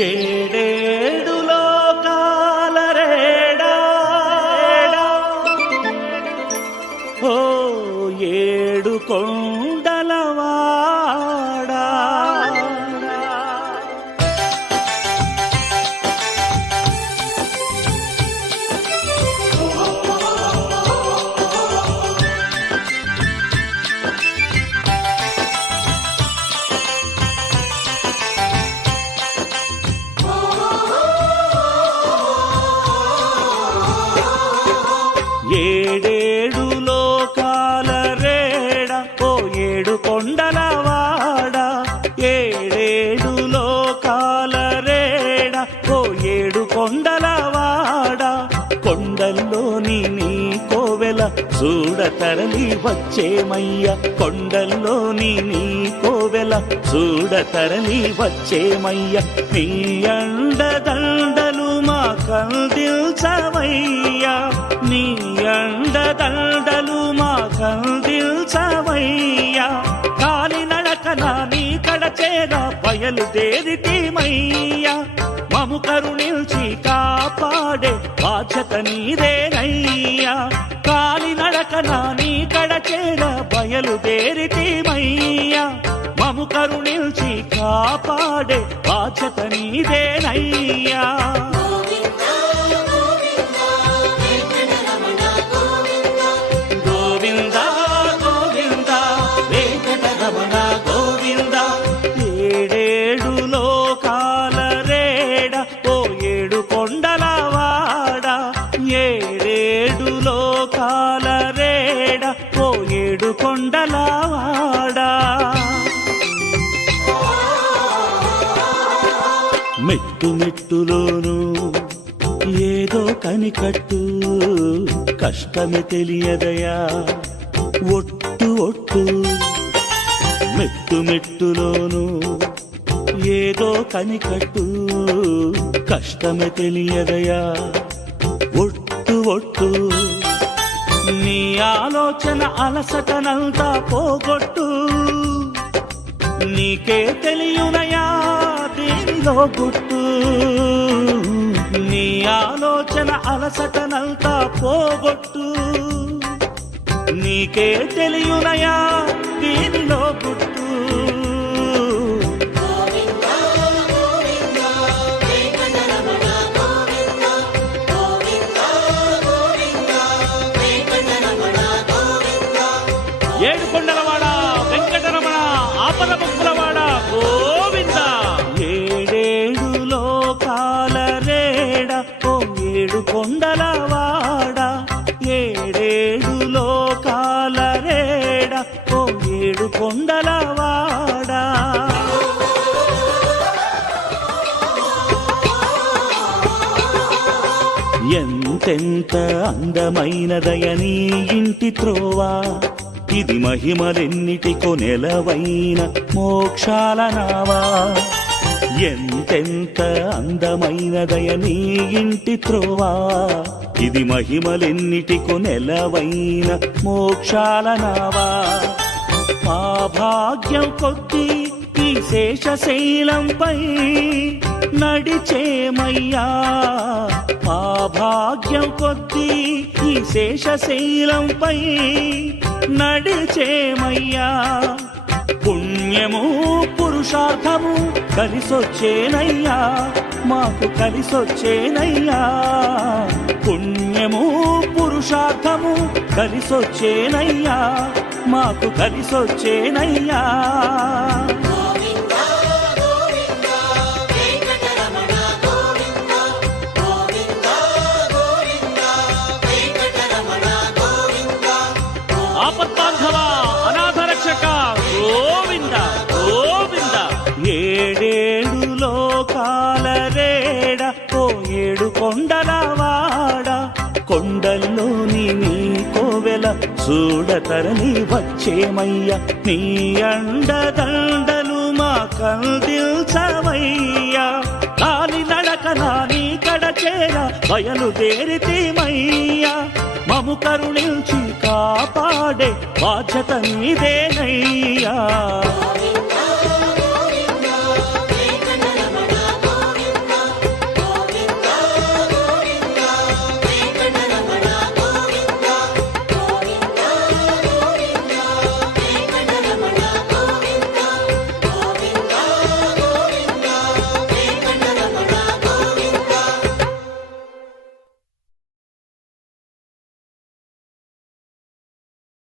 ఏడేడు లోకాల రేడా ఓ ఏడు కొండలవాడా ఏడేడు లోకాల రేడ ఓ ఏడు కొండలవాడ ఏడేడు లోకాల రేడ ఓ ఏడు కొండలవాడ కొండల్లోని నీ కోవెల చూడ తరలి వచ్చేమయ్య కొండల్లోని నీ కోవెల చూడ తరలి వచ్చేమయ్య నీ అండదండలు మా కందిల్చవయ్యా నీ అండదండలు మా కందిల్చవయ్యా కాలినడకన నీ కడచేరా బయలుదేరితిమయ్యా మము కరుణించి కాపాడే బాధ్యత నీదేనయ్యా కాలినడకన నీ కడచేరా బయలుదేరితిమయ్యా మము కరుణించి కాపాడే బాధ్యత నీదేనయ్యా ఏడేడు లోకాల రేడ ఓ ఏడు కొండలవాడ ఏడేడు లోకాల రేడ ఓ ఏడు కొండలవాడ మెట్టు మెట్టులోను ఏదో కనికట్టు కష్టమే తెలియదయా ఒట్టు ఒట్టు మెట్టు మెట్టులోను ఏదో కనికట్టు కష్టమే తెలియదయా ఒట్టు ఒట్టు నీ ఆలోచన అలసటనంతా పోగొట్టు నీకే తెలియనయా దీనిలో గుట్టు నీ ఆలోచన అలసటనంతా పోగొట్టు నీకే తెలియనయా దీనిలో గుట్టు ఏడు కొండలవాడ వెంకటరమణ ఆపద ముక్కులవాడ గోవింద ఏడేడు లోకాల రేడ ఓ ఏడు కొండలవాడ ఏడేడు లోకాల రేడ ఓ ఏడు కొండలవాడ ఎంతెంత అందమైనదయ నీ ఇంటి త్రోవా ఇది మహిమలెన్నిటికో నెలవైన మోక్షాల నావా ఎంతెంత అందమైనదయ నీ ఇంటి త్రోవా ఇది మహిమలెన్నిటికో నెలవైన మోక్షాల నావా మా భాగ్యం కొద్దీ ఈ శేషశైలంపై నడిచేమయ్యా మా భాగ్యం కొద్దీ ఈ శేషశైలంపై నడిచేమయ్యా పుణ్యము పురుషార్థము కలిసొచ్చేనయ్యా మాకు కలిసొచ్చేనయ్యా పుణ్యము పురుషార్థము కలిసొచ్చేనయ్యా మాకు కలిసొచ్చేనయ్యా ఆపద్బాంధవ అనాథ రక్షక గోవింద గోవింద ఏడేడు లోకాల రేడ ఓ ఏడు కొండలవాడ కొండల్లోని నీ కోవెల చూడతరలి వచ్చేమయ్య నీ అండదండలు మా కందిల్చవయ్యా కాలినడకన నీ కడచేర బయలుదేరితిమయ్యా మము కరుణించి కాపాడే బాధ్యత నీదేనయ్యా